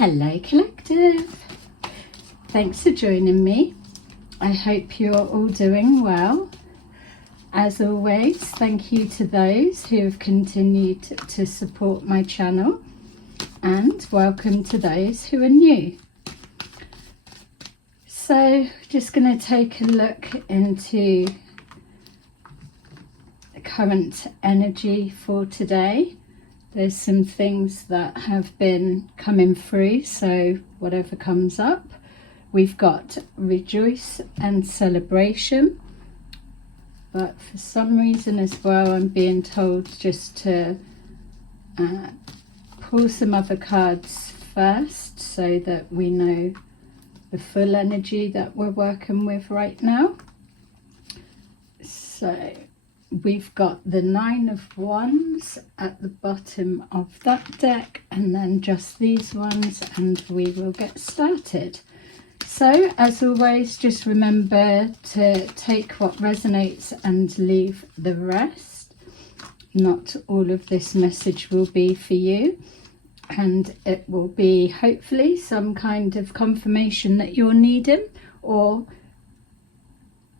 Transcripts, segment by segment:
Hello Collective, thanks for joining me. I hope you're all doing well. As always, thank you to those who have continued to support my channel, and welcome to those who are new. So just going to take a look into the current energy for today. There's some things that have been coming through, so whatever comes up. We've got rejoice and celebration, but for some reason as well I'm being told just to pull some other cards first so that we know the full energy that we're working with right now. So we've got the Nine of Wands at the bottom of that deck, and then just these ones, and we will get started. So as always, just remember to take what resonates and leave the rest. Not all of this message will be for you, and it will be hopefully some kind of confirmation that you're needing, or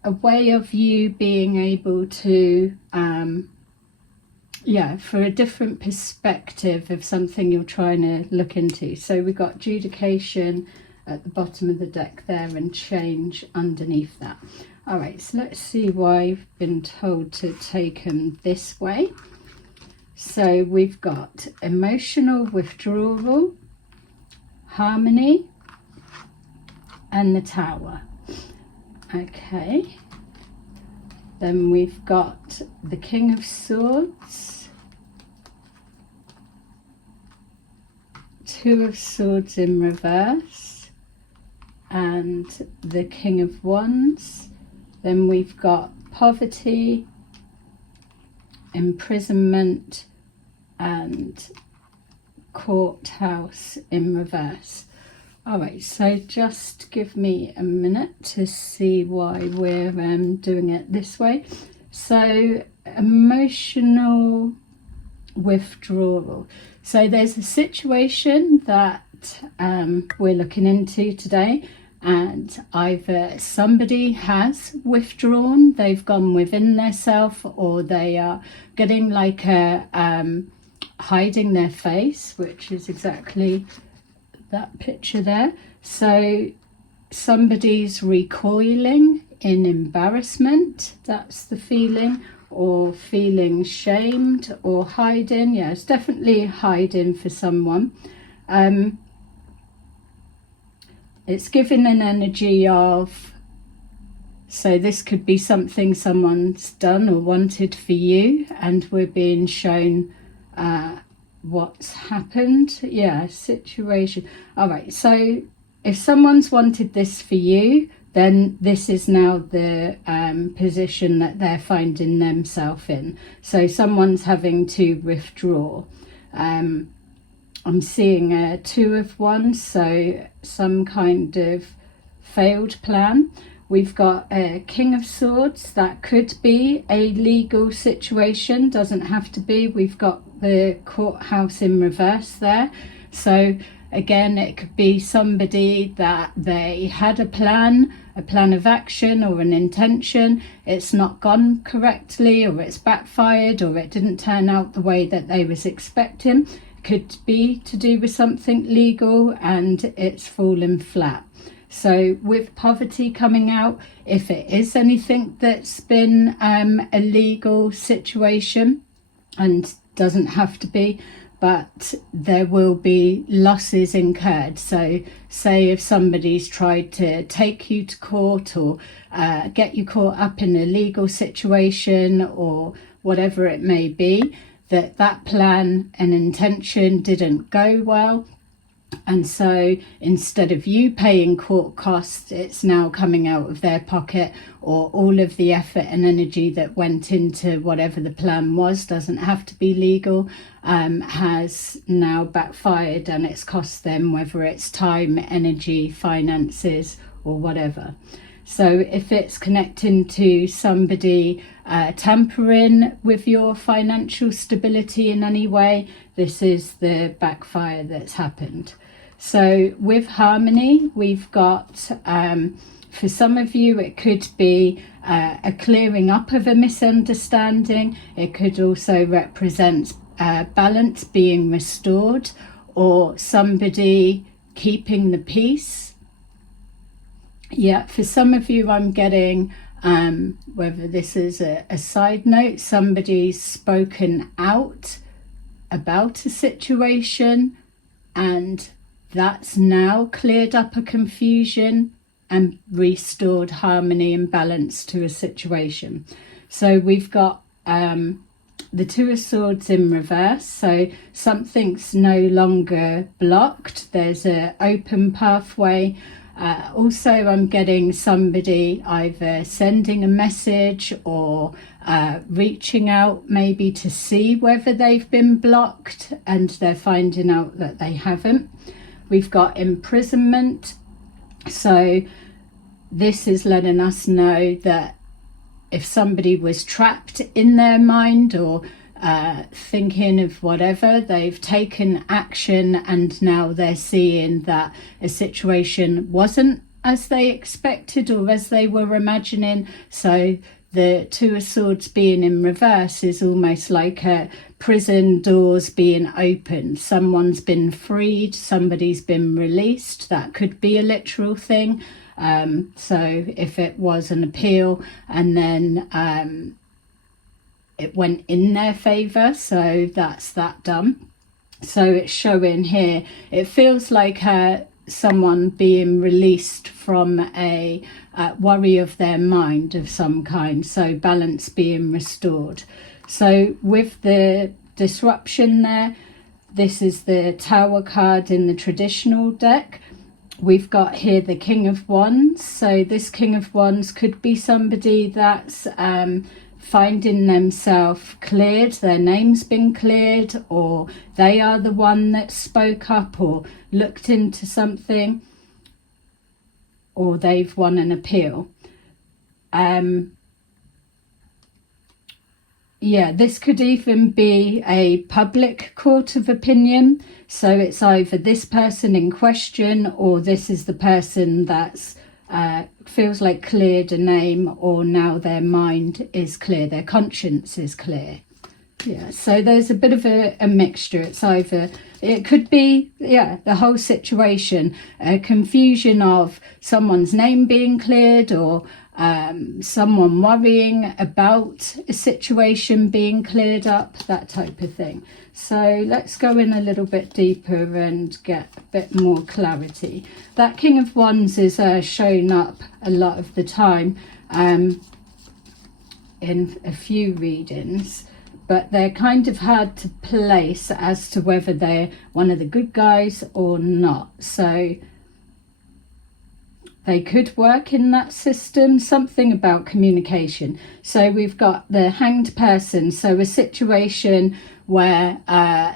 a way of you being able to for a different perspective of something you're trying to look into. So we've got adjudication at the bottom of the deck there and change underneath that. All right, so let's see why I've been told to take them this way. So we've got emotional withdrawal, harmony, and the Tower. Okay, then we've got the King of Swords, Two of Swords in reverse, and the King of Wands. Then we've got poverty, imprisonment, and courthouse in reverse. Alright, so just give me a minute to see why we're doing it this way. So emotional withdrawal. So there's a situation that we're looking into today, and either somebody has withdrawn, they've gone within their self, or they are getting like a hiding their face, which is exactly that picture there. So somebody's recoiling in embarrassment, that's the feeling, or feeling shamed or hiding. Yeah, it's definitely hiding for someone. It's giving an energy of, so this could be something someone's done or wanted for you, and we're being shown what's happened. Yeah, situation. All right, so if someone's wanted this for you, then this is now the position that they're finding themselves in. So someone's having to withdraw. I'm seeing a Two of Wands, so some kind of failed plan. We've got a King of Swords. That could be a legal situation, doesn't have to be. We've got the courthouse in reverse there. So again, it could be somebody that they had a plan of action or an intention. It's not gone correctly, or it's backfired, or it didn't turn out the way that they was expecting. Could be to do with something legal, and it's fallen flat. So with poverty coming out, if it is anything that's been a legal situation, and doesn't have to be, but there will be losses incurred. So say if somebody's tried to take you to court, or get you caught up in a legal situation, or whatever it may be, that plan and intention didn't go well, and so instead of you paying court costs, it's now coming out of their pocket, or all of the effort and energy that went into whatever the plan was, doesn't have to be legal, has now backfired, and it's cost them, whether it's time, energy, finances, or whatever. So if it's connecting to somebody tampering with your financial stability in any way, this is the backfire that's happened. So with harmony, we've got, for some of you, it could be a clearing up of a misunderstanding. It could also represent balance being restored, or somebody keeping the peace. Yeah, for some of you, I'm getting, whether this is a side note, somebody's spoken out about a situation, and that's now cleared up a confusion and restored harmony and balance to a situation. So we've got the Two of Swords in reverse, so something's no longer blocked, there's an open pathway. Also, I'm getting somebody either sending a message or reaching out maybe to see whether they've been blocked, and they're finding out that they haven't. We've got imprisonment, so this is letting us know that if somebody was trapped in their mind or thinking of whatever, they've taken action and now they're seeing that a situation wasn't as they expected or as they were imagining. So the Two of Swords being in reverse is almost like a prison doors being opened. Someone's been freed, somebody's been released. That could be a literal thing. So if it was an appeal and then it went in their favour, so that's that done. So it's showing here, it feels like someone being released from a worry of their mind of some kind, so balance being restored. So with the disruption there, this is the Tower card in the traditional deck. We've got here the King of Wands. So this King of Wands could be somebody that's finding themselves cleared, their name's been cleared, or they are the one that spoke up or looked into something, or they've won an appeal. Yeah, this could even be a public court of opinion. So it's either this person in question, or this is the person that's feels like cleared a name, or now their mind is clear, their conscience is clear. Yeah, so there's a bit of a mixture. It's either, it could be, yeah, the whole situation, a confusion of someone's name being cleared, or someone worrying about a situation being cleared up, that type of thing. So let's go in a little bit deeper and get a bit more clarity. That King of Wands is shown up a lot of the time in a few readings, but they're kind of hard to place as to whether they're one of the good guys or not. So they could work in that system, something about communication. So we've got the Hanged Person, so a situation where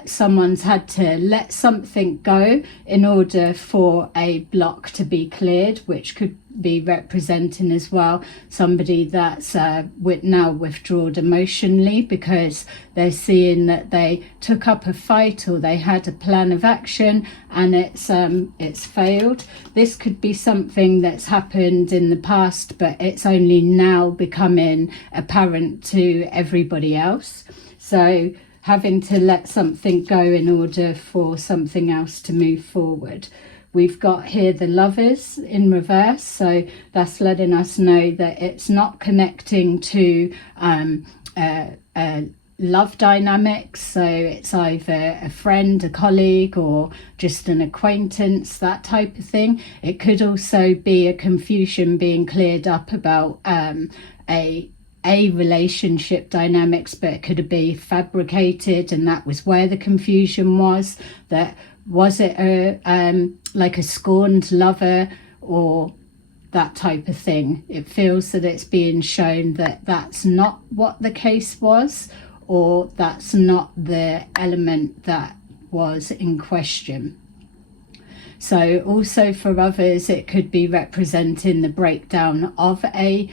someone's had to let something go in order for a block to be cleared, which could be representing as well somebody that's now withdrawn emotionally because they're seeing that they took up a fight or they had a plan of action and it's failed. This could be something that's happened in the past, but it's only now becoming apparent to everybody else. So having to let something go in order for something else to move forward. We've got here the Lovers in reverse, so that's letting us know that it's not connecting to love dynamics, so it's either a friend, a colleague, or just an acquaintance, that type of thing. It could also be a confusion being cleared up about a relationship dynamics, but it could be fabricated, and that was where the confusion was. That was it like a scorned lover or that type of thing. It feels that it's being shown that that's not what the case was, or that's not the element that was in question. So also for others, it could be representing the breakdown of a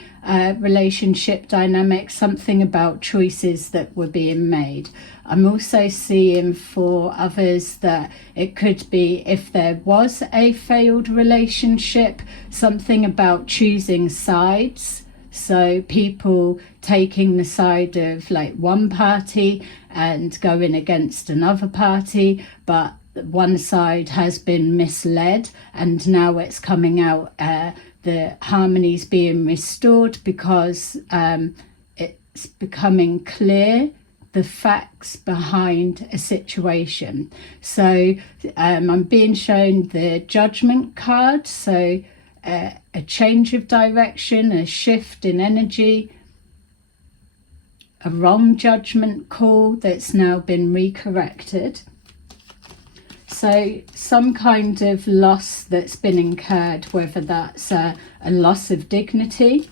relationship dynamic, something about choices that were being made. I'm also seeing for others that it could be, if there was a failed relationship, something about choosing sides. So people taking the side of like one party and going against another party, but one side has been misled, and now it's coming out, the harmony's being restored because it's becoming clear the facts behind a situation. So I'm being shown the Judgment card, so a change of direction, a shift in energy, a wrong judgment call that's now been recorrected. So some kind of loss that's been incurred, whether that's a loss of dignity,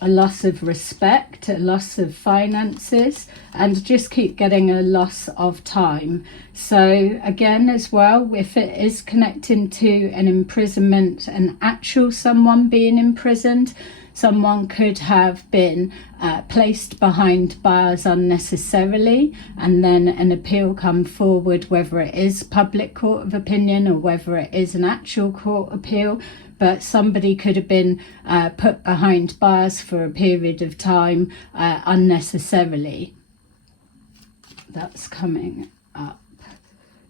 a loss of respect, a loss of finances, and just keep getting a loss of time. So again, as well, if it is connecting to an imprisonment, an actual someone being imprisoned, someone could have been placed behind bars unnecessarily, and then an appeal come forward, whether it is public court of opinion or whether it is an actual court appeal. But somebody could have been put behind bars for a period of time unnecessarily. That's coming up.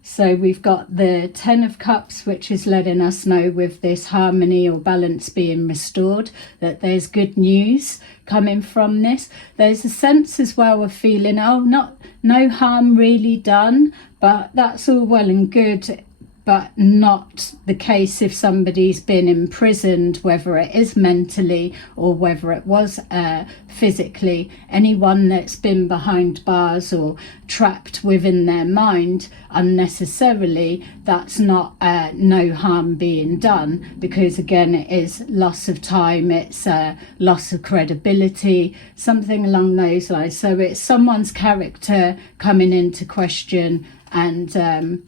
So we've got the 10 of Cups, which is letting us know with this harmony or balance being restored, that there's good news coming from this. There's a sense as well of feeling, no harm really done, but that's all well and good, but not the case if somebody's been imprisoned, whether it is mentally or whether it was physically. Anyone that's been behind bars or trapped within their mind unnecessarily, that's not no harm being done, because again, it is loss of time, it's loss of credibility, something along those lines. So it's someone's character coming into question, and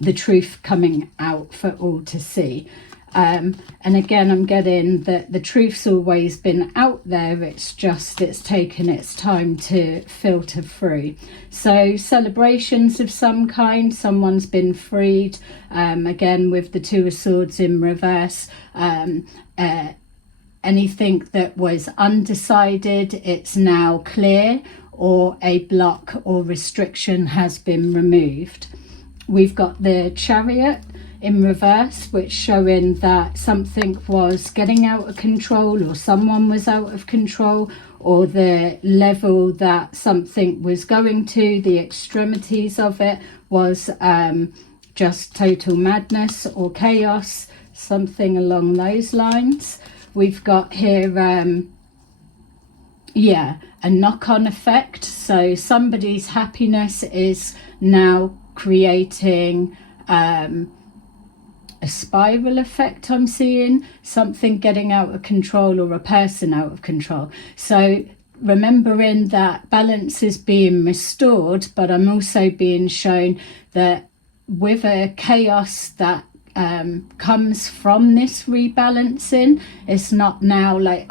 the truth coming out for all to see. And again, I'm getting that the truth's always been out there, it's taken its time to filter through. So celebrations of some kind, someone's been freed, again with the Two of Swords in reverse. Anything that was undecided, it's now clear, or a block or restriction has been removed. We've got the Chariot in reverse, which showing that something was getting out of control, or someone was out of control, or the level that something was going to, the extremities of it, was just total madness or chaos, something along those lines. We've got here, a knock-on effect. So somebody's happiness is now creating a spiral effect. I'm seeing something getting out of control, or a person out of control. So remembering that balance is being restored, but I'm also being shown that with a chaos that comes from this rebalancing, it's not now like,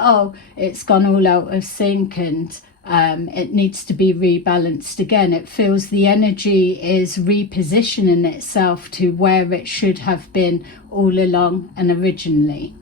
it's gone all out of sync and it needs to be rebalanced again. It feels the energy is repositioning itself to where it should have been all along and originally.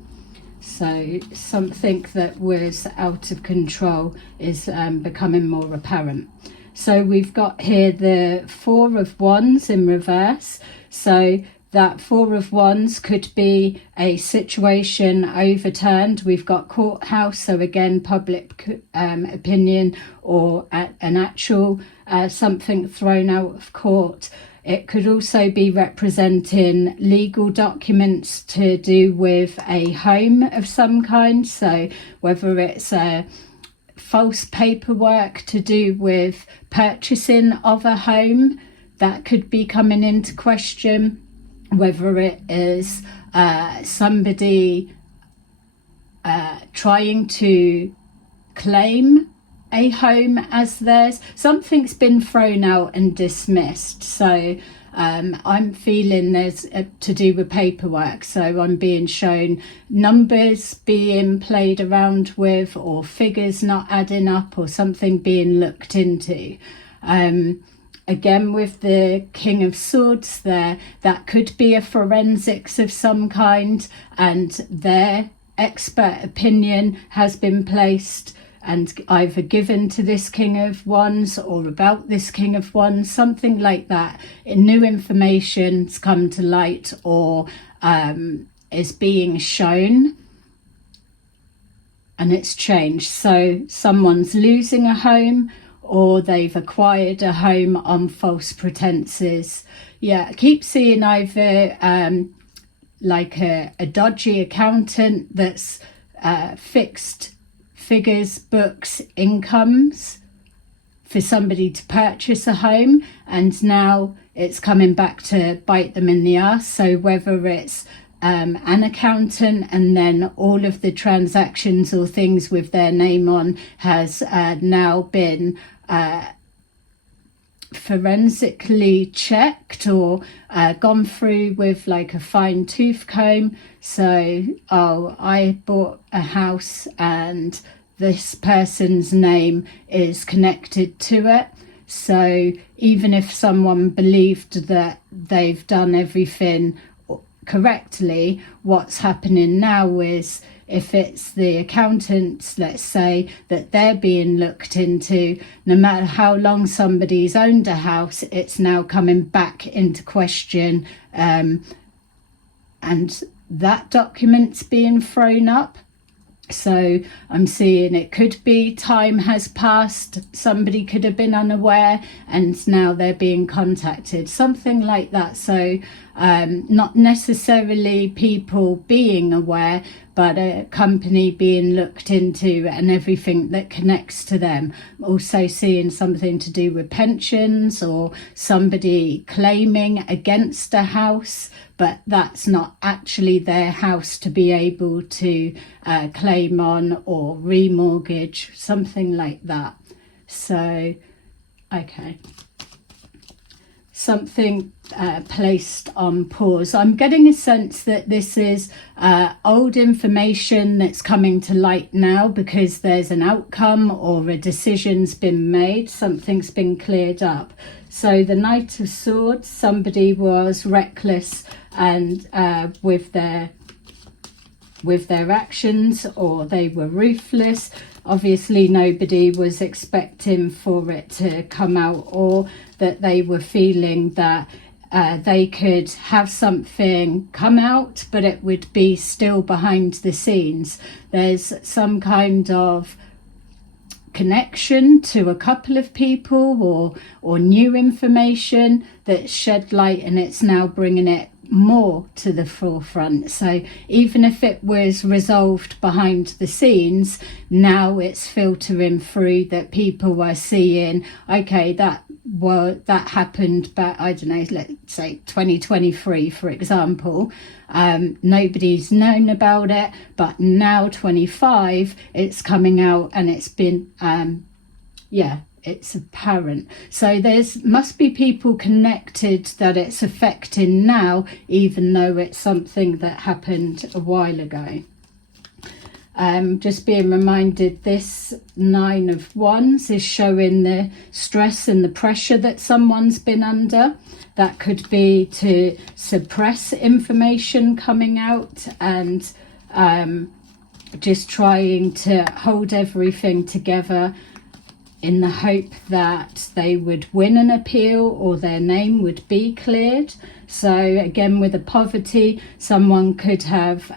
So something that was out of control is becoming more apparent. So we've got here the Four of Wands in reverse. So that Four of Wands could be a situation overturned. We've got courthouse, so again, public opinion, or an actual something thrown out of court. It could also be representing legal documents to do with a home of some kind. So whether it's false paperwork to do with purchasing of a home, that could be coming into question. Whether it is somebody trying to claim a home as theirs, something's been thrown out and dismissed. So I'm feeling there's to do with paperwork, so I'm being shown numbers being played around with, or figures not adding up, or something being looked into. Again, with the King of Swords there, that could be a forensics of some kind, and their expert opinion has been placed and either given to this King of Wands or about this King of Wands, something like that. New information's come to light or is being shown, and it's changed. So someone's losing a home, or they've acquired a home on false pretenses. Yeah, I keep seeing either like a dodgy accountant that's fixed figures, books, incomes for somebody to purchase a home, and now it's coming back to bite them in the ass. So whether it's an accountant and then all of the transactions or things with their name on has now been forensically checked or gone through with like a fine tooth comb. So, oh, I bought a house and this person's name is connected to it. So even if someone believed that they've done everything correctly, what's happening now is, if it's the accountants, let's say, that they're being looked into, no matter how long somebody's owned a house, it's now coming back into question, and that document's being thrown up. So I'm seeing it could be time has passed, somebody could have been unaware and now they're being contacted, something like that. So not necessarily people being aware, but a company being looked into and everything that connects to them. Also seeing something to do with pensions or somebody claiming against a house, but that's not actually their house to be able to claim on or remortgage, something like that. So, okay. Something placed on pause. I'm getting a sense that this is old information that's coming to light now because there's an outcome or a decision's been made, something's been cleared up. So the Knight of Swords, somebody was reckless and with their actions, or they were ruthless. Obviously nobody was expecting for it to come out, or that they were feeling that they could have something come out but it would be still behind the scenes. There's some kind of connection to a couple of people or new information that shed light, and it's now bringing it more to the forefront. So even if it was resolved behind the scenes, now it's filtering through that people were seeing, okay, that happened back, I don't know, let's say 2023 for example. Nobody's known about it, but now 25 it's coming out and it's been it's apparent. So there's must be people connected that it's affecting now, even though it's something that happened a while ago. Just being reminded, this Nine of Wands is showing the stress and the pressure that someone's been under. That could be to suppress information coming out and just trying to hold everything together in the hope that they would win an appeal or their name would be cleared. So again, with the poverty, someone could have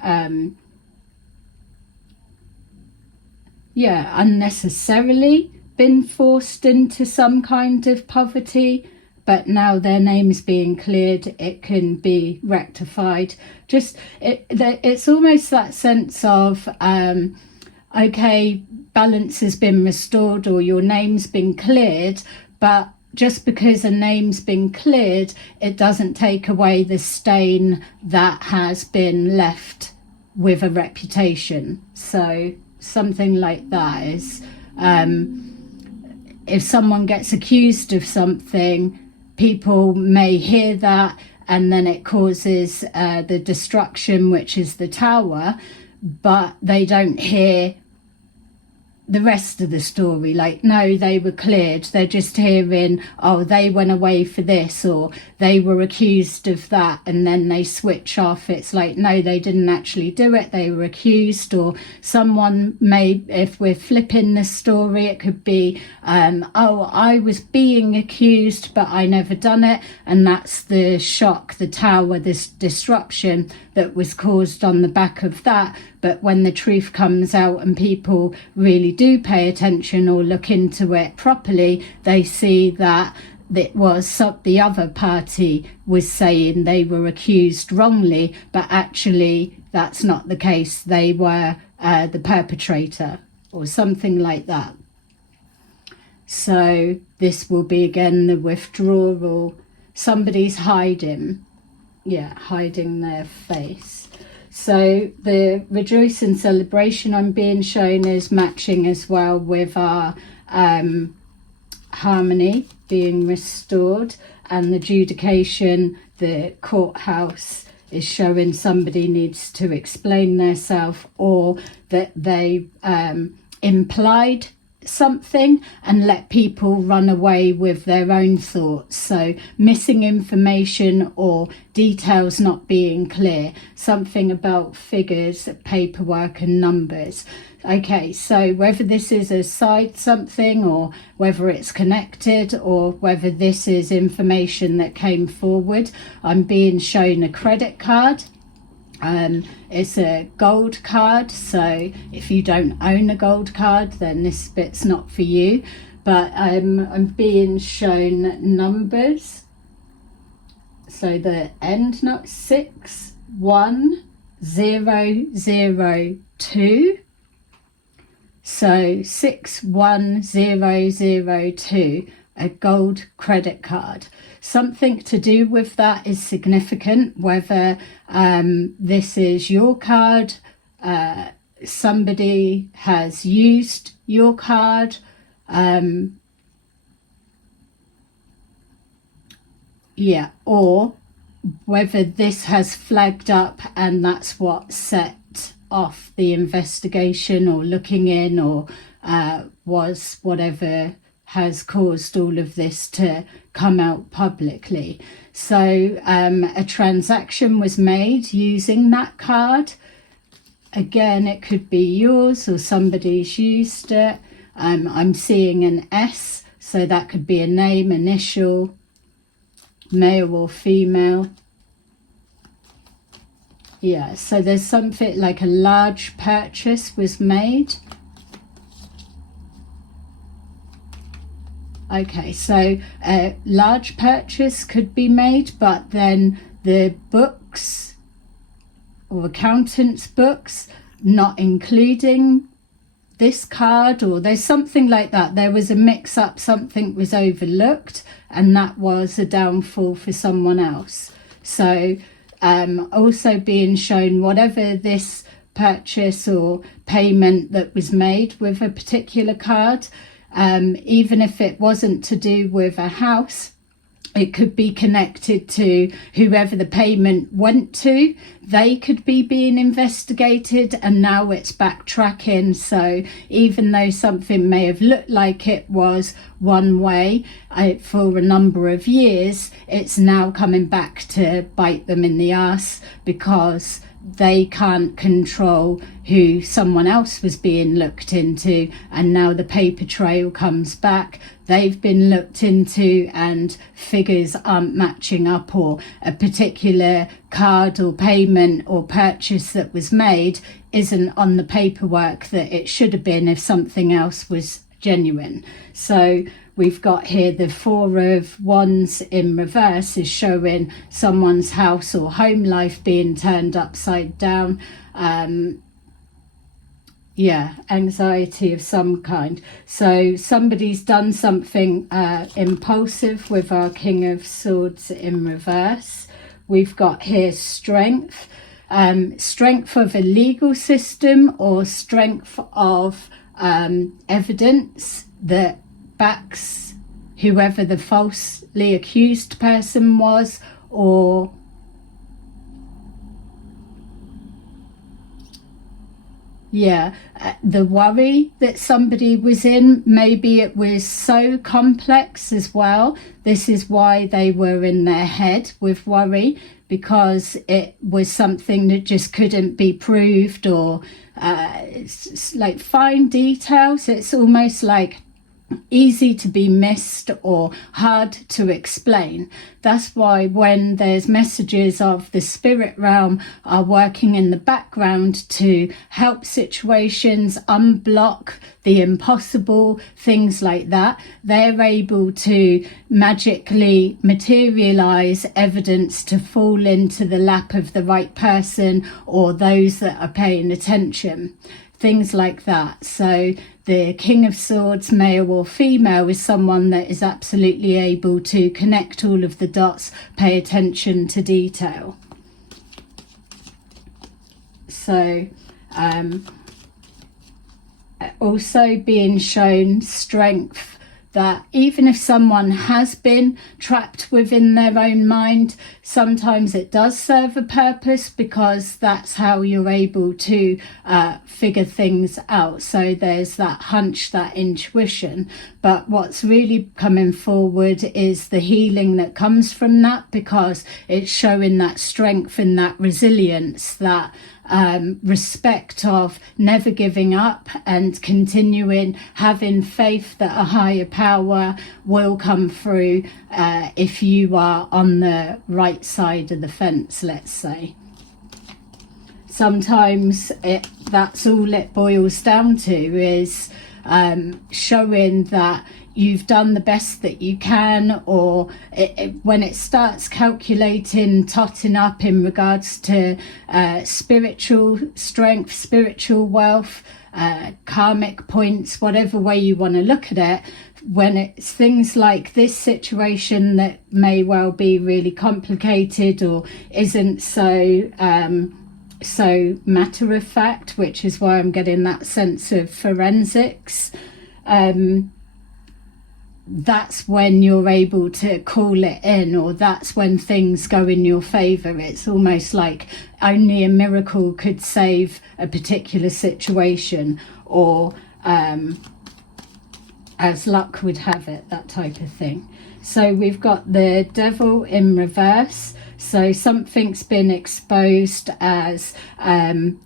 unnecessarily been forced into some kind of poverty, but now their name's being cleared, it can be rectified. Just it's almost that sense of okay, balance has been restored or your name's been cleared, but just because a name's been cleared, it doesn't take away the stain that has been left with a reputation. So something like that is, if someone gets accused of something, people may hear that, and then it causes the destruction, which is the tower, but they don't hear the rest of the story. Like, no, they were cleared. They're just hearing, oh, they went away for this, or they were accused of that, and then they switch off. It's like, no, they didn't actually do it. They were accused. Or someone may, if we're flipping the story, it could be, oh, I was being accused, but I never done it. And that's the shock, the tower, this disruption that was caused on the back of that. But when the truth comes out and people really do pay attention or look into it properly, they see that it was the other party was saying they were accused wrongly, but actually that's not the case. They were the perpetrator or something like that. So this will be again the withdrawal. Somebody's hiding. Yeah, hiding their face. So the rejoice and celebration I'm being shown is matching as well with our harmony being restored, and the adjudication, the courthouse, is showing somebody needs to explain themselves, or that they implied something and let people run away with their own thoughts. So missing information or details not being clear, something about figures, paperwork and numbers. Okay, so whether this is a side something, or whether it's connected, or whether this is information that came forward, I'm being shown a credit card. It's a gold card, so if you don't own a gold card, then this bit's not for you. But I'm being shown numbers. So the end note 61002. So 61002, a gold credit card. Something to do with that is significant, whether this is your card, somebody has used your card, or whether this has flagged up and that's what set off the investigation or looking in, or was whatever has caused all of this to come out publicly. So a transaction was made using that card. Again, it could be yours or somebody's used it. I'm seeing an S, so that could be a name, initial, male or female. Yeah, so there's something like a large purchase was made. Okay, so a large purchase could be made, but then the books or accountant's books not including this card, or there's something like that. There was a mix-up, something was overlooked, and that was a downfall for someone else. So also being shown whatever this purchase or payment that was made with a particular card, even if it wasn't to do with a house, it could be connected to whoever the payment went to. They could be being investigated, and now it's backtracking. So even though something may have looked like it was one way for a number of years, it's now coming back to bite them in the ass, because they can't control who someone else was being looked into, and now the paper trail comes back. They've been looked into and figures aren't matching up, or a particular card or payment or purchase that was made isn't on the paperwork that it should have been if something else was genuine. So we've got here the Four of Wands in reverse is showing someone's house or home life being turned upside down. Anxiety of some kind. So somebody's done something impulsive with our King of Swords in reverse. We've got here strength. Strength of a legal system, or strength of evidence that backs whoever the falsely accused person was, or the worry that somebody was in. Maybe it was so complex as well. This is why they were in their head with worry, because it was something that just couldn't be proved, or it's like fine details. It's almost like easy to be missed or hard to explain. That's why when there's messages of the spirit realm are working in the background to help situations, unblock the impossible, things like that, they're able to magically materialize evidence to fall into the lap of the right person or those that are paying attention. Things like that. So the King of Swords, male or female, is someone that is absolutely able to connect all of the dots, pay attention to detail. So also being shown strength, that even if someone has been trapped within their own mind, sometimes it does serve a purpose, because that's how you're able to figure things out. So there's that hunch, that intuition. But what's really coming forward is the healing that comes from that, because it's showing that strength and that resilience, that respect of never giving up and continuing, having faith that a higher power will come through if you are on the right side of the fence, let's say. Sometimes that's all it boils down to, is showing that you've done the best that you can, or when it starts calculating, totting up in regards to spiritual strength, spiritual wealth, karmic points, whatever way you want to look at it, when it's things like this situation that may well be really complicated or isn't so matter of fact, which is why I'm getting that sense of forensics, that's when you're able to call it in, or that's when things go in your favor. It's almost like only a miracle could save a particular situation, or as luck would have it, that type of thing. So we've got the Devil in reverse. So something's been exposed as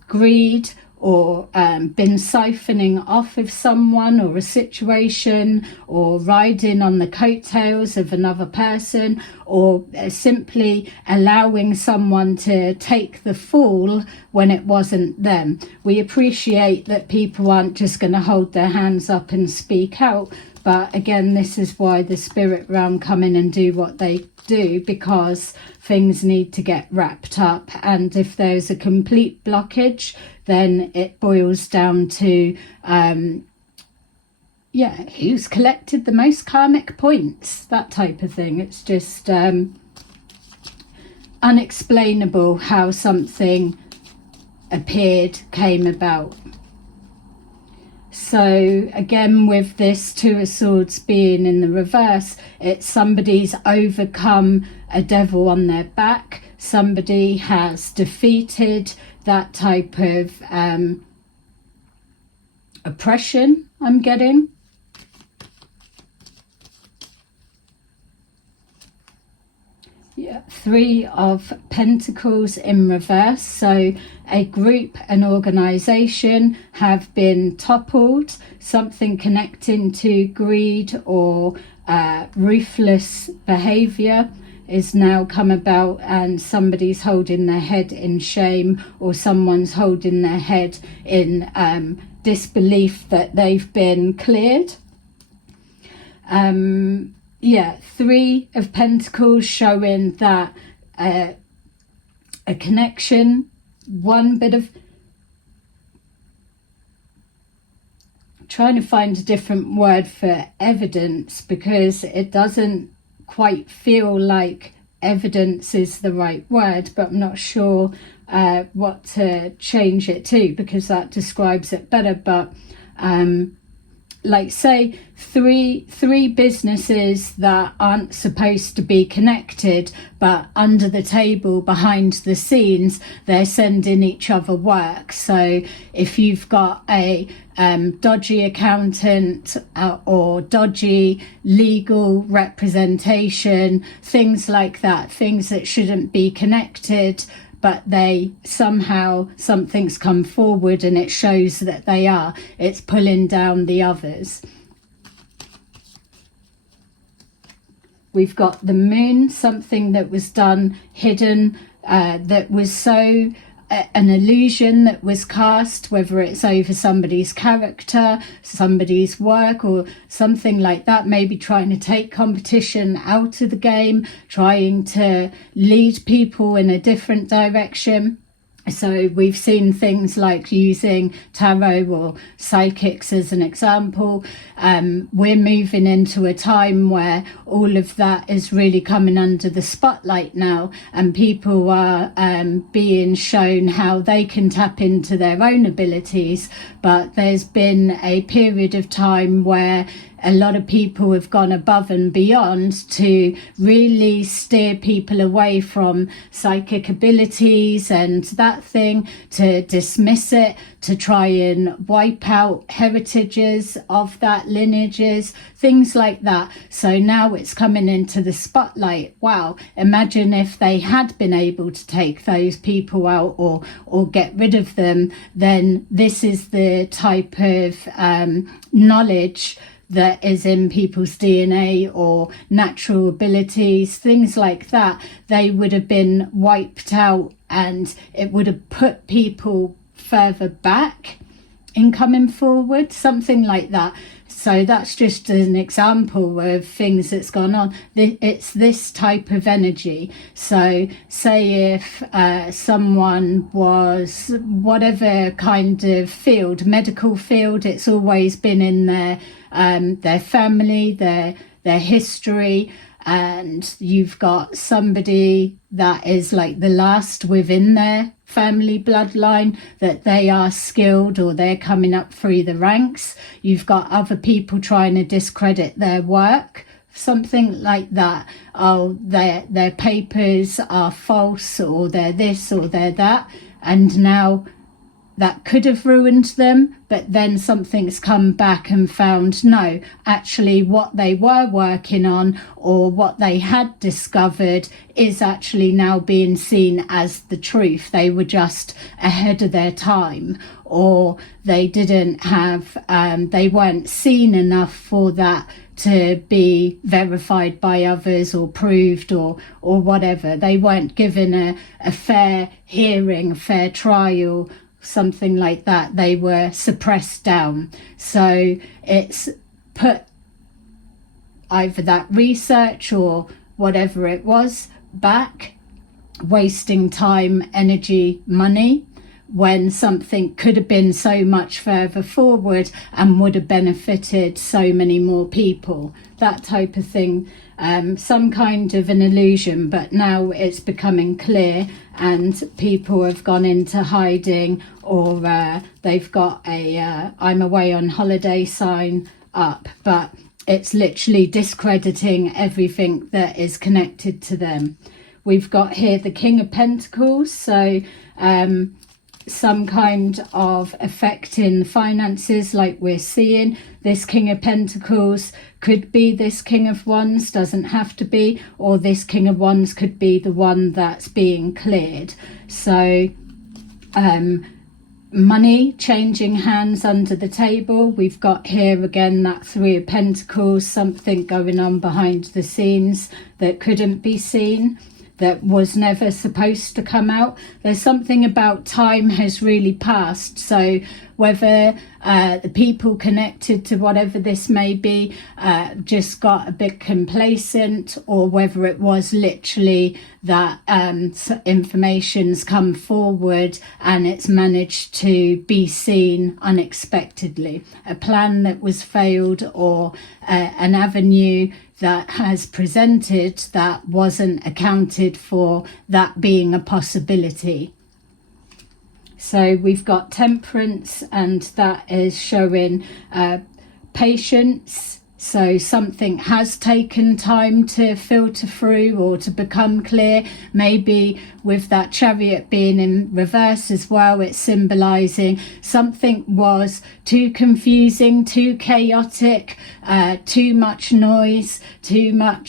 greed, or been siphoning off of someone or a situation, or riding on the coattails of another person, or simply allowing someone to take the fall when it wasn't them. We appreciate that people aren't just going to hold their hands up and speak out, but again, this is why the spirit realm come in and do what they do, because things need to get wrapped up. And if there's a complete blockage, then it boils down to who's collected the most karmic points, that type of thing. It's just unexplainable how something appeared, came about. So again, with this Two of Swords being in the reverse, it's somebody's overcome a devil on their back. Somebody has defeated that type of oppression, I'm getting. Yeah, Three of Pentacles in reverse. So a group, an organization have been toppled. Something connecting to greed or ruthless behavior is now come about, and somebody's holding their head in shame, or someone's holding their head in disbelief that they've been cleared. Three of Pentacles showing that a connection, one bit of trying to find a different word for evidence, because it doesn't quite feel like evidence is the right word, but I'm not sure what to change it to, because that describes it better. But like say three businesses that aren't supposed to be connected, but under the table behind the scenes they're sending each other work. So if you've got a dodgy accountant or dodgy legal representation, things like that, things that shouldn't be connected, but they somehow, something's come forward and it shows that they are, it's pulling down the others. We've got the moon, something that was done hidden, that was so an illusion that was cast, whether it's over somebody's character, somebody's work, or something like that, maybe trying to take competition out of the game, trying to lead people in a different direction. So we've seen things like using tarot or psychics as an example. We're moving into a time where all of that is really coming under the spotlight now, and people are being shown how they can tap into their own abilities. But there's been a period of time where a lot of people have gone above and beyond to really steer people away from psychic abilities and that thing, to dismiss it, to try and wipe out heritages of that, lineages, things like that. So now it's coming into the spotlight. Wow, imagine if they had been able to take those people out or get rid of them. Then this is the type of knowledge that is in people's DNA or natural abilities, things like that. They would have been wiped out, and it would have put people further back in coming forward, something like that. So that's just an example of things that's gone on. It's this type of energy. So say if someone was whatever kind of field, medical field, it's always been in their family, their history, and you've got somebody that is like the last within their family bloodline, that they are skilled or they're coming up through the ranks. You've got other people trying to discredit their work, something like that. Oh, their papers are false, or they're this or they're that, and now that could have ruined them, but then something's come back and found, no, actually what they were working on or what they had discovered is actually now being seen as the truth. They were just ahead of their time, or they didn't have, they weren't seen enough for that to be verified by others or proved or whatever. They weren't given a fair hearing, fair trial, something like that. They were suppressed down. So it's put either that research or whatever it was back, wasting time, energy, money, when something could have been so much further forward and would have benefited so many more people. That type of thing. Some kind of an illusion, but now it's becoming clear, and people have gone into hiding, or they've got a I'm away on holiday sign up, but it's literally discrediting everything that is connected to them. We've got here the King of Pentacles, so some kind of effect in finances, like we're seeing. This King of Pentacles could be this King of Wands, doesn't have to be, or this King of Wands could be the one that's being cleared. So money changing hands under the table. We've got here again that Three of Pentacles, something going on behind the scenes that couldn't be seen, that was never supposed to come out. There's something about time has really passed. So whether the people connected to whatever this may be just got a bit complacent, or whether it was literally that information's come forward and it's managed to be seen unexpectedly. A plan that was failed, or an avenue that has presented that wasn't accounted for, that being a possibility. So we've got Temperance, and that is showing patience. So something has taken time to filter through or to become clear. Maybe with that Chariot being in reverse as well, it's symbolizing something was too confusing, too chaotic, too much noise, too many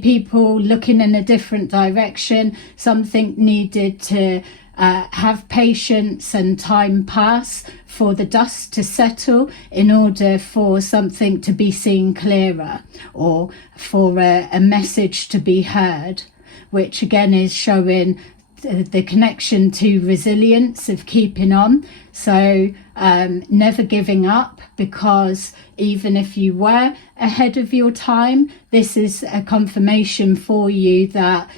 people looking in a different direction. Something needed to have patience and time pass for the dust to settle in order for something to be seen clearer, or for a message to be heard, which again is showing the connection to resilience of keeping on. So never giving up, because even if you were ahead of your time, this is a confirmation for you that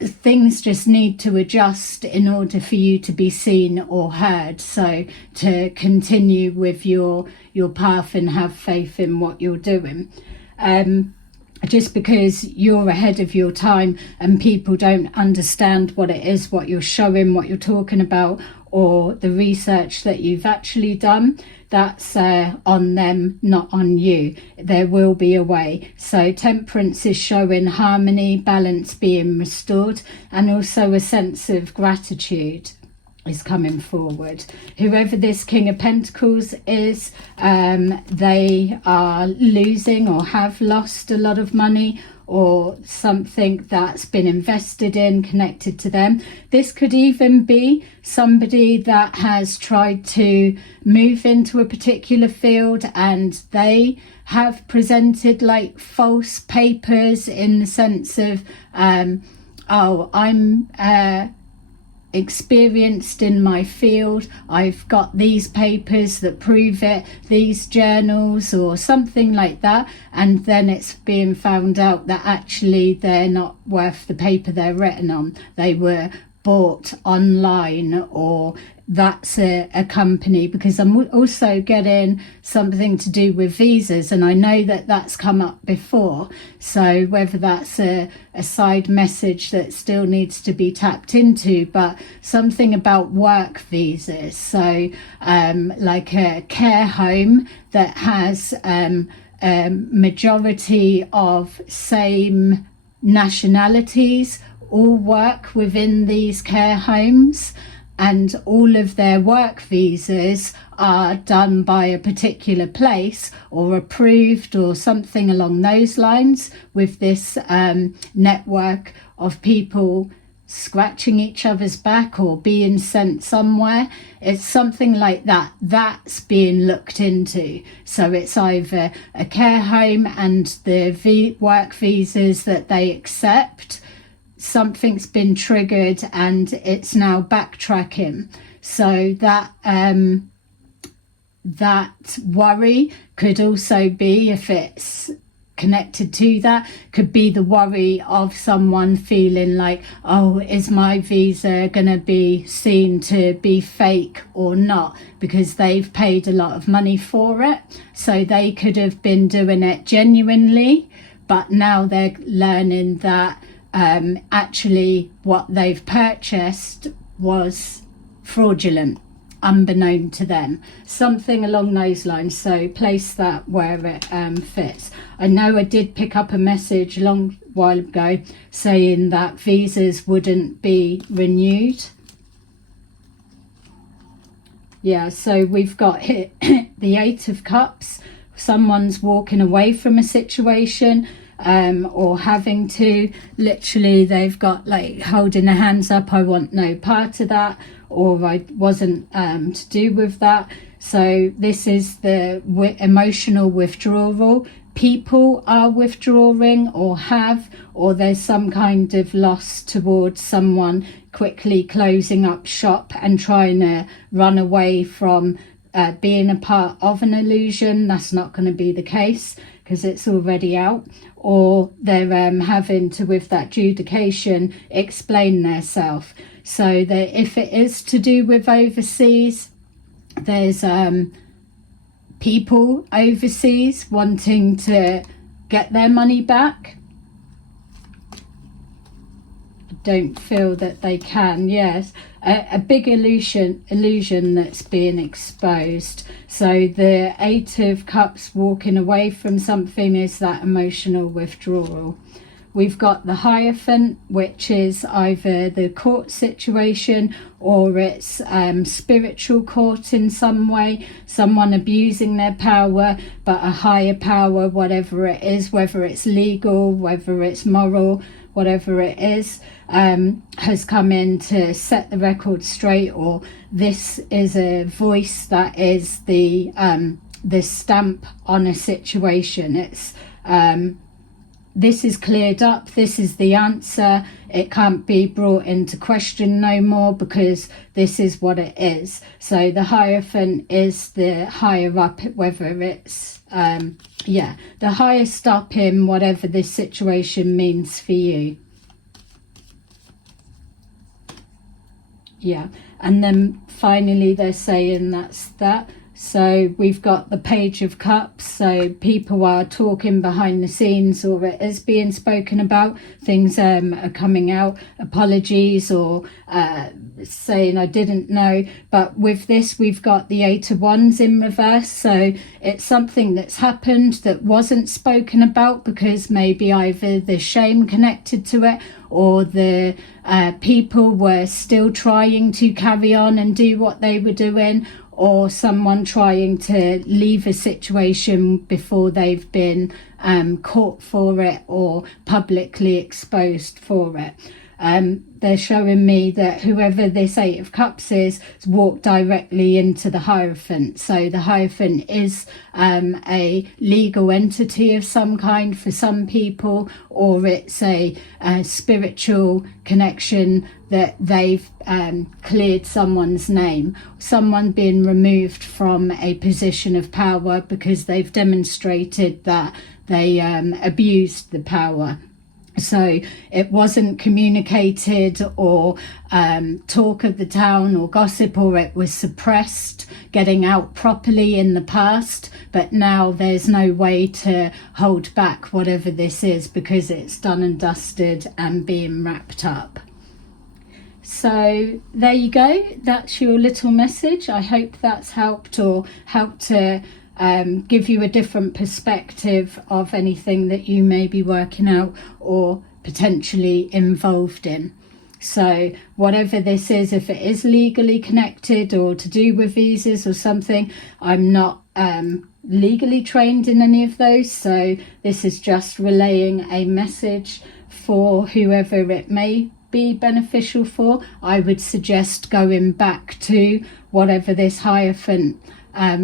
things just need to adjust in order for you to be seen or heard. So to continue with your path and have faith in what you're doing. Just because you're ahead of your time and people don't understand what it is, what you're showing, what you're talking about, or the research that you've actually done, that's on them, not on you. There will be a way. So temperance is showing harmony, balance being restored, and also a sense of gratitude is coming forward. Whoever this King of Pentacles is, they are losing or have lost a lot of money, or something that's been invested in connected to them. This could even be somebody that has tried to move into a particular field and they have presented like false papers, in the sense of oh, I'm experienced in my field, I've got these papers that prove it, these journals or something like that, and then it's being found out that actually they're not worth the paper they're written on. They were bought online, or that's a company, because I'm also getting something to do with visas, and I know that that's come up before. So whether that's a side message that still needs to be tapped into, but something about work visas. So like a care home that has a majority of same nationalities all work within these care homes, and all of their work visas are done by a particular place or approved or something along those lines, with this network of people scratching each other's back or being sent somewhere. It's something like that that's being looked into. So it's either a care home and the work visas that they accept, something's been triggered and it's now backtracking. So that that worry could also be, if it's connected to that, could be the worry of someone feeling like, oh, is my visa gonna be seen to be fake or not, because they've paid a lot of money for it. So they could have been doing it genuinely, but now they're learning that actually what they've purchased was fraudulent, unbeknown to them. Something along those lines. So place that where it fits. I know I did pick up a message a long while ago saying that visas wouldn't be renewed. Yeah, so we've got here the Eight of Cups. Someone's walking away from a situation, or having to, literally they've got like holding their hands up, I want no part of that, or I wasn't to do with that. So this is the emotional withdrawal. People are withdrawing or there's some kind of loss towards someone quickly closing up shop and trying to run away from being a part of an illusion. That's not going to be the case because it's already out. Or they're having to, with that adjudication, explain theirself. So that if it is to do with overseas, there's people overseas wanting to get their money back. don't feel that they can. Yes, a big illusion that's being exposed. So the Eight of Cups, walking away from something, is that emotional withdrawal. We've got the Hierophant, which is either the court situation or it's spiritual court in some way, someone abusing their power, but a higher power, whatever it is, whether it's legal, whether it's moral, whatever it is, has come in to set the record straight, or this is a voice that is the stamp on a situation. It's this is cleared up, this is the answer, it can't be brought into question no more because this is what it is. So the Hierophant is the higher up, whether it's the highest up in whatever this situation means for you. Yeah, and then finally they're saying that's that. So we've got the Page of Cups, so people are talking behind the scenes, or it is being spoken about, things are coming out, apologies, or saying I didn't know. But with this we've got the Eight of Wands in reverse, so it's something that's happened that wasn't spoken about because maybe either the shame connected to it, or the people were still trying to carry on and do what they were doing, or someone trying to leave a situation before they've been caught for it or publicly exposed for it. They're showing me that whoever this Eight of Cups is walked directly into the Hierophant. So the Hierophant is a legal entity of some kind for some people, or it's a spiritual connection that they've cleared someone's name, someone being removed from a position of power because they've demonstrated that they abused the power. So it wasn't communicated or talk of the town or gossip, or it was suppressed, getting out properly in the past, but now there's no way to hold back whatever this is because it's done and dusted and being wrapped up. So there you go, that's your little message. I hope that's helped, or helped to give you a different perspective of anything that you may be working out or potentially involved in. So whatever this is, if it is legally connected or to do with visas or something, I'm not legally trained in any of those, so this is just relaying a message for whoever it may be beneficial for. I would suggest going back to whatever this Hierophant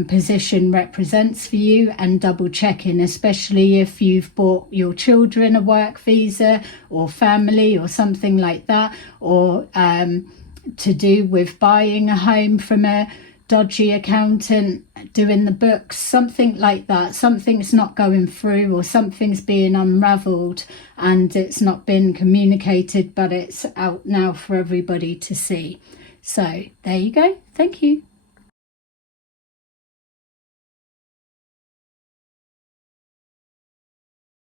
position represents for you and double checking, especially if you've bought your children a work visa or family or something like that, or to do with buying a home from a dodgy accountant, doing the books, something like that. Something's not going through, or something's being unravelled and it's not been communicated, but it's out now for everybody to see. So there you go. Thank you.